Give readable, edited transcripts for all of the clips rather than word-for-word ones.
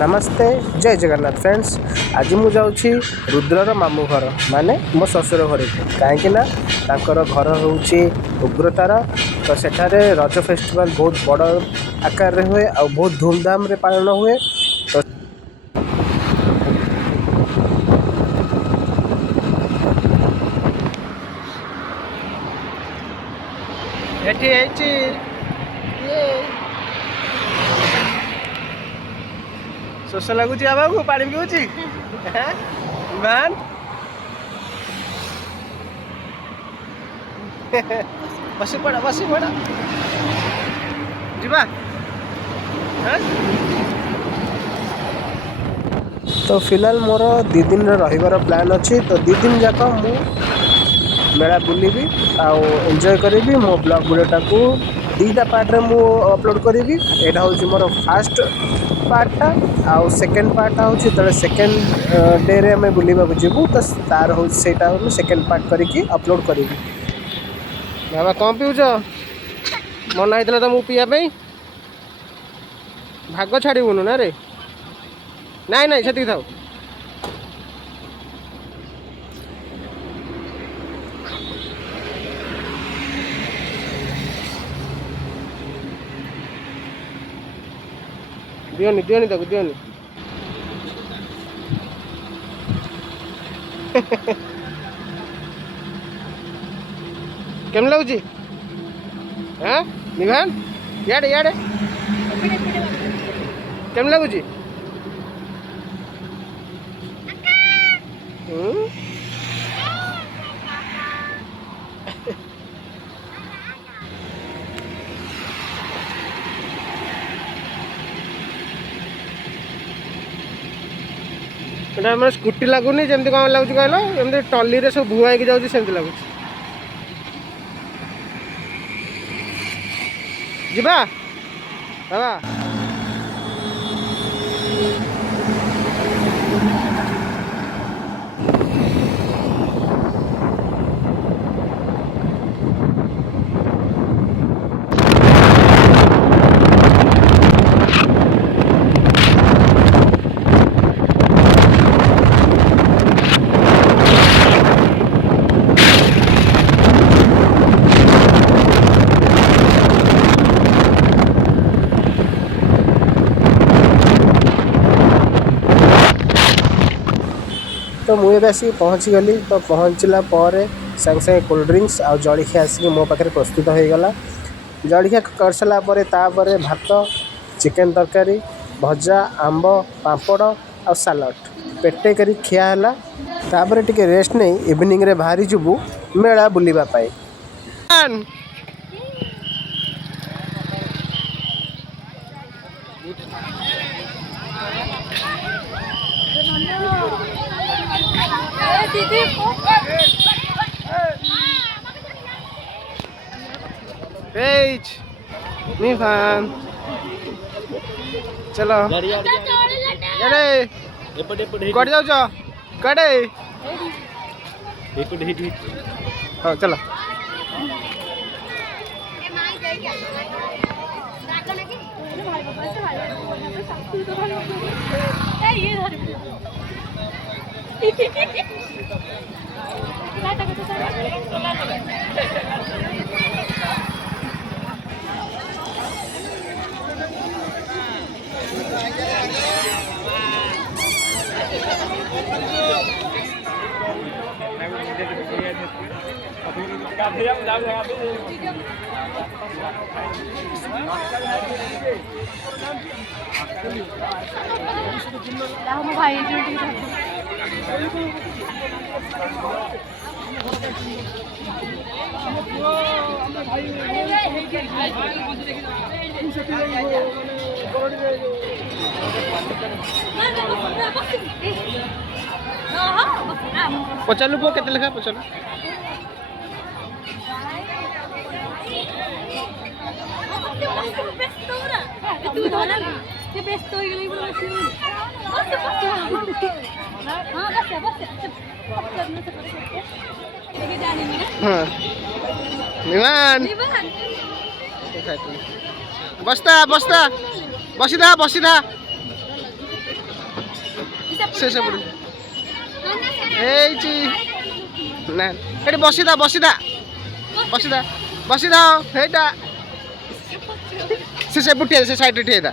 नमस्ते जय जगन्नाथ फ्रेंड्स। आज मु जाऊँगी रुद्रर मामू घर माने मो ससुर घर कहीं घर हूँ उग्रतार। तो सेठारे रज फेस्टिवल बहुत बड़ आकार हुए आ बहुत धूमधाम रे पालन हुए। तो ଶୋଷ ଲାଗୁଛି ଆବାକୁ ପାଣି ପିଉଛି ମାନ ବସି ପଡ଼ ଯିବା। तो फिलहाल मोर 2 दिन रहिबार प्लान अच्छी। तो 2 दिन जाक मु मेला बुलबी आउ एंजॉय करी। मो ब्लॉग वीडियोटा को 2टा पार्ट रे मु अपलोड करी। एटा हूँ मोर फास्ट पार्टा आउ सेकेंड पार्ट हूँ जो सेकेंड डे रे आम बुलवा जीवु। तो तार हूँ से सेकेंड पार्ट करके अपलोड करी। बाबा कौन पिउच मन होता तुमको पीवाई भाग छाड़बुनु ना रे नाई से थाऊ। दियोनी ताको दियोनी केम लगुच निभान याडे याडे केम लगुच स्कूटी लगुनि जमी कौन लगुच कहल टली रे सब भुआ जाऊँगी सेमती लगुच जीवा बाबा। तो मुझे आसिक पहुँची गली। तो पहुँचला संगे संगे कोल्ड ड्रिंक्स आ जलखिया आसिक मो पाखे प्रस्तुत हो गला। जलखिया कर सारापर तापर भात चिकेन तरकारी भजा आंब पापड़ आ सालाड पेटे करी खिया है। तापर टिके रेस्ट नहीं इवनिंग रे बाहरी जुबू मेला बुलिबा पाई। निफान चलो कट जाऊ कटे हाँ चलो पचालू पुआ केते लेखा पचालू बस्ता बस्ता बसिदा बसिदा से सेपटे ना ये बसीदा बसीदा बसीदा बसीदा हेटा से बुटे से साइड ठेदा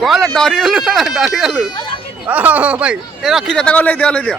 कौन डरीगलु डरीगलु भाई ये रखी दे ले दियो ले दियो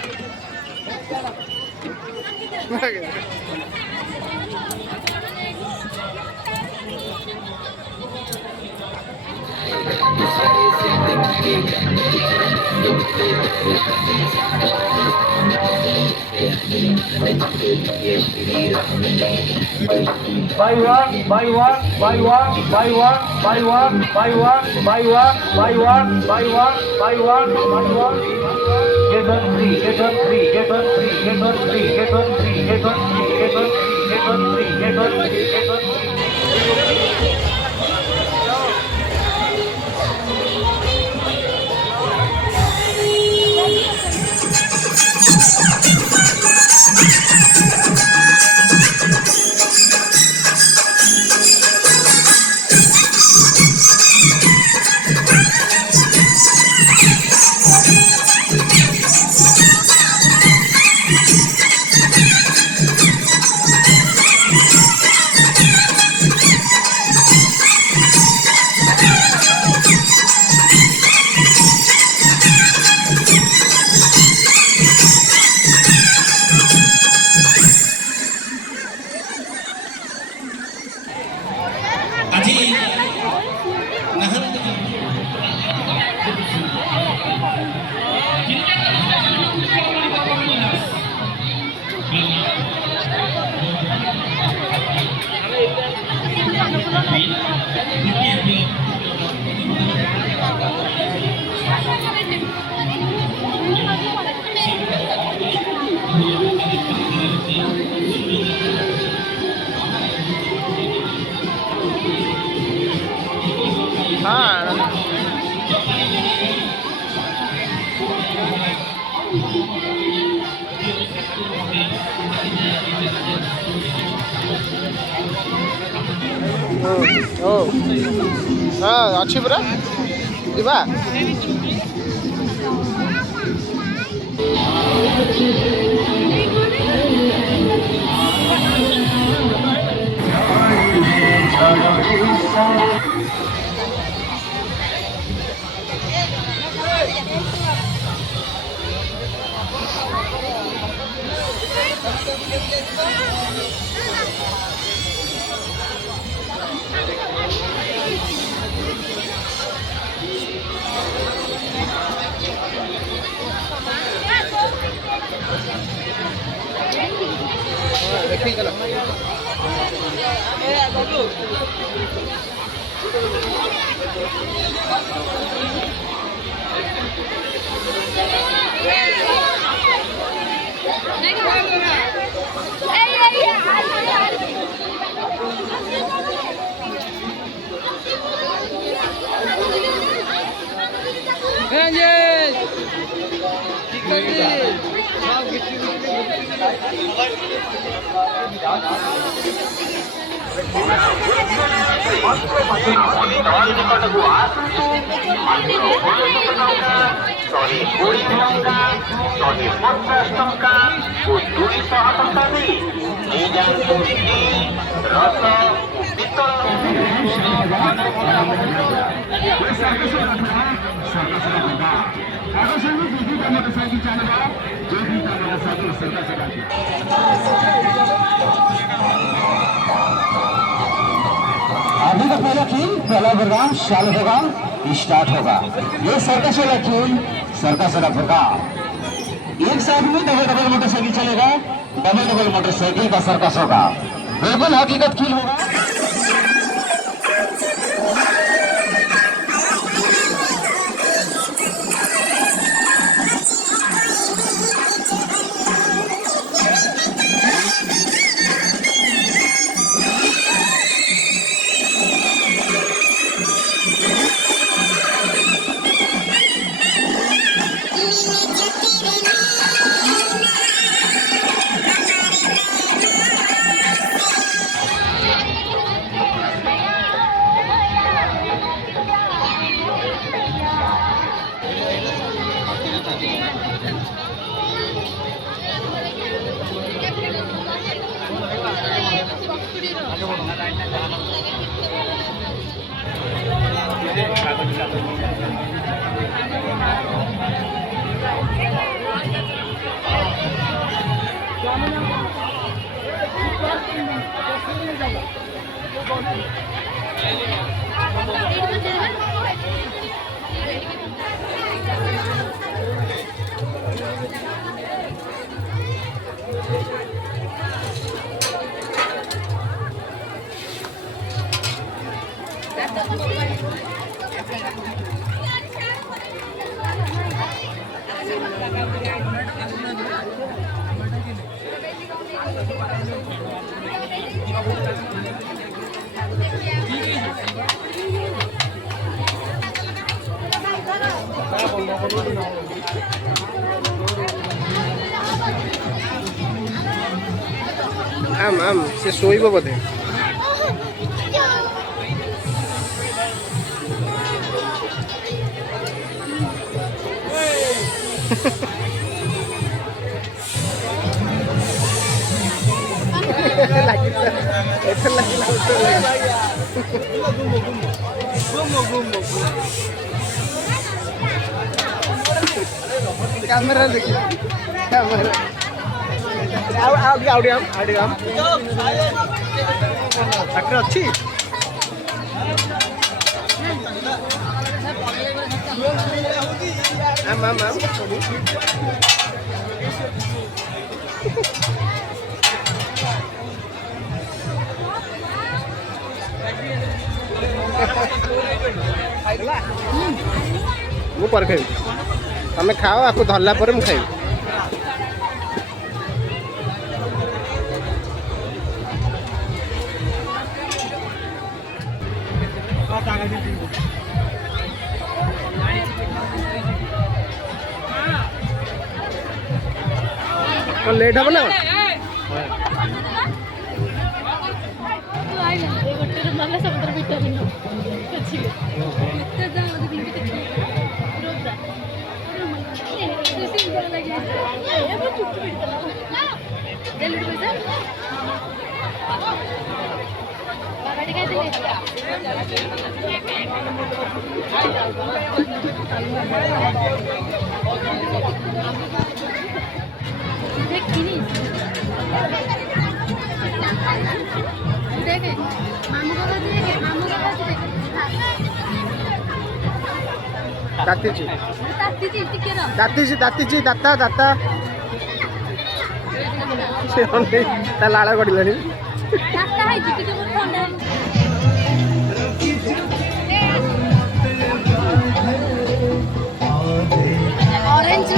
Buy one, buy one, buy one, buy one, buy one, buy one, buy one, buy one, buy one, buy one, buy one. Get on three, get on three, get on three, get on three, get on three, get on three, get on three, get on three, get on three, get on three. अच्छी पूरा दिवा अभी का पहला खेल पहला programme चालू होगा स्टार्ट होगा। ये सर्कस वाला खेल सर्कस वाला प्रोग्राम एक साथ में डबल डबल मोटरसाइकिल चलेगा, डबल डबल मोटरसाइकिल का सर्कस होगा, बिल्कुल हकीकत खेल होगा। आम आम से शोब बोधे कैमरा देखिए कैमरा ପାଖରେ ଅଛି ଆମ୍ ଆମ୍ ଆମ୍ ମୁଁ ପରେ ଖାଇବି ତମେ ଖାଅ ଆକୁ ଧରିଲା ପରେ ମୁଁ ଖାଇବି कौन लेट है ना समुद्र तातीची तातीची दाता दाता से ता लाळ गडिलानी ऑरेंज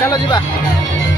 चलो जीवा